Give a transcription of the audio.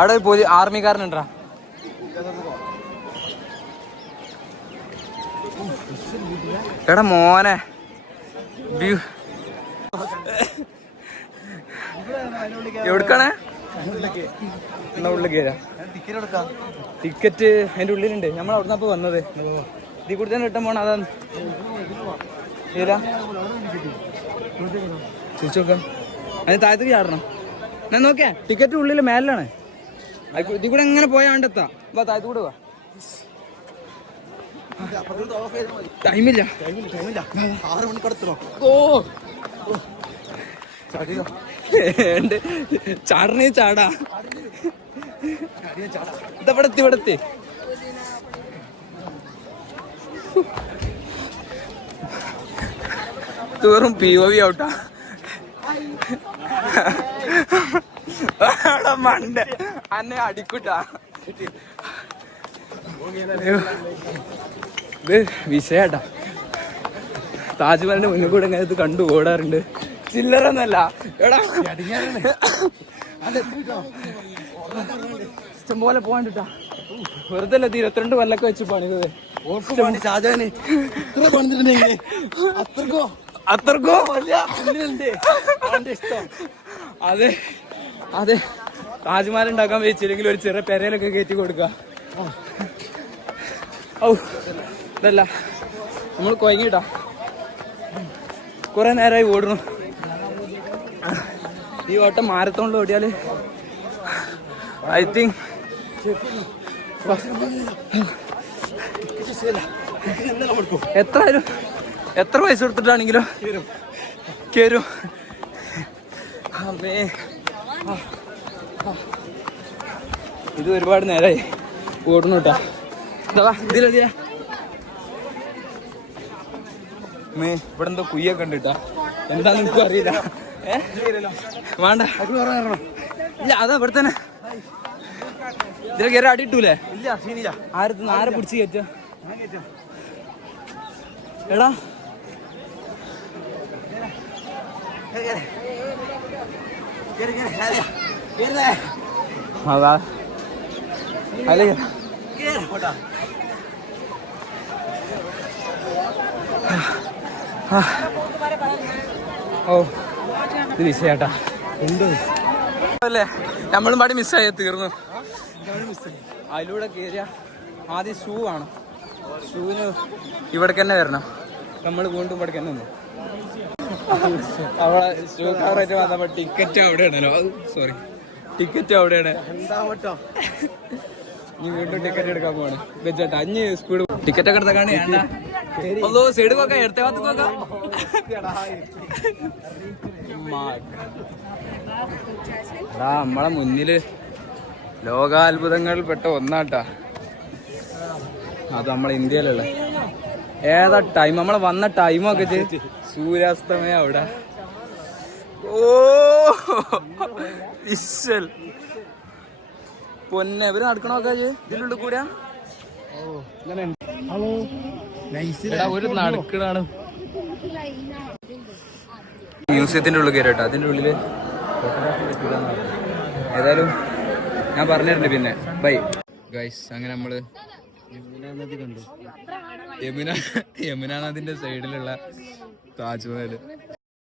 അവിടെ പോയി ആർമിക്കാരനുണ്ടാ. എടാ മോനെ എവിടുക്കാണ്? എന്നാ ഉള്ളിൽ കയറാ. ടിക്കറ്റ് അതിന്റെ ഉള്ളിലുണ്ട്. നമ്മൾ അവിടുന്ന് അപ്പൊ വന്നത് ഇതിൽ കൂടി തന്നെ കിട്ടാൻ പോണ. അതാണ് ചോദിച്ചു നോക്കാം. അതിന് താഴത്തേക്ക് ചാടണം. ഞാൻ നോക്കിയാ ടിക്കറ്റ് ഉള്ളിൽ മേലാണ്. ഇതിൽ കൂടെ എങ്ങനെ പോയാ കണ്ടെത്താ. വാ താഴത്തു കൂടെ വാ. ടൈമില്ല. 6 മണിക്കടുത്തോ. ചാടണേ ചാടാ. ഇതെവിടെത്തി ഇവിടെത്തി. വെറും POV ഔട്ടാ. മണ്ട അന്നെ അടിക്കൂട്ടാ. ഇത് വിഷയാട്ടാ. താജ്മഹലിന്റെ മുന്നിൽ കൂടെ ഇങ്ങനെ ഇത് കണ്ടു ഓടാറുണ്ട്. ചില്ലറൊന്നല്ല എടാ. ഇഷ്ടം പോലെ പോകാണ്ടിട്ടാ. വെറുതെ അല്ല 22 കൊല്ലൊക്കെ വെച്ച് പണിതത്. അത്രക്കോ അതെ അതെ. താജ്മഹൽ ഉണ്ടാക്കാൻ വെച്ചില്ലെങ്കിൽ ഒരു ചെറിയ പെരയിലൊക്കെ കയറ്റി കൊടുക്ക. ഔ ഇതല്ല നമ്മൾ കൊയങ്ങിട്ടാ. കുറെ നേരമായി ഓടണു. ഈ ഓട്ടം മാരത്തോണിൽ ഓടിയാല് ഐ തിങ്ക് എത്ര പൈസ കൊടുത്തിട്ടാണെങ്കിലോ കേറും. അമ്മേ ഇത് ഒരുപാട് നേരമായി ഓടുന്നു കേട്ടാ. ഇതിലെന്തിനാ മേ ഇവിടെ എന്തോ കുയ്യൊക്കെ ഉണ്ട് കേട്ടാ. എന്താന്ന് എനിക്കും അറിയില്ല. വേണ്ട ഇല്ല. അതാ ഇവിടെ തന്നെ. ഇതിലെ കയറി അടിയിട്ടൂലേ? ആരെ പിടിച്ച് കയറ്റ എടാ. അതാ അല്ലേ ഓ ഇത് വിഷയാട്ടാ. അല്ലേ നമ്മളും പാടി മിസ്സായി തീർന്നു. അതിലൂടെ കയറിയ ആദ്യം ഷൂ വേണം. ഷൂവിന് ഇവിടേക്ക് തന്നെ വരണം. നമ്മൾ വീണ്ടും ഇവിടേക്ക് തന്നെ വന്നു. അവിടെ ഷൂ കവറായിട്ട് വന്നപ്പോ ടിക്കറ്റ് അവിടെയാണല്ലോ. സോറി ടിക്കറ്റ് അവിടെയാണ്. ഇനി വീണ്ടും ടിക്കറ്റ് എടുക്കാൻ പോവാണ്. വെച്ചേട്ടാ അഞ്ഞ് സ്പീഡ് ടിക്കറ്റ് ഒക്കെ എടുത്തേക്കാണ്. സൈഡ് നോക്കാം, എടുത്ത ഭാഗത്ത് നോക്കാം. നമ്മളെ മുന്നില് ലോകാത്ഭുതങ്ങളിൽപ്പെട്ട ഒന്നാട്ടാ. അത് നമ്മളെ ഇന്ത്യയിലുള്ള ഏതാ ടൈം നമ്മളെ വന്ന ടൈമൊക്കെ സൂര്യാസ്തമയം അവിടെ. ഓ ഇശൽ പൊന്നെ ഇവര് നടക്കണോക്കാ ഇതിനുള്ളിൽ കൂടെ ഒരു നടക്കണാണ്. മ്യൂസിയത്തിന്റെ ഉള്ളിൽ കയറിട്ടോ. അതിന്റെ ഉള്ളില് ഫോട്ടോഗ്രാഫി പറ്റൂലെന്ന് പറഞ്ഞു. ഏതായാലും ഞാൻ പറഞ്ഞിട്ടുണ്ട് പിന്നെ. Bye guys. അങ്ങനെ നമ്മള് യമുന നദിന്റെ സൈഡിലുള്ള താജ്മഹൽ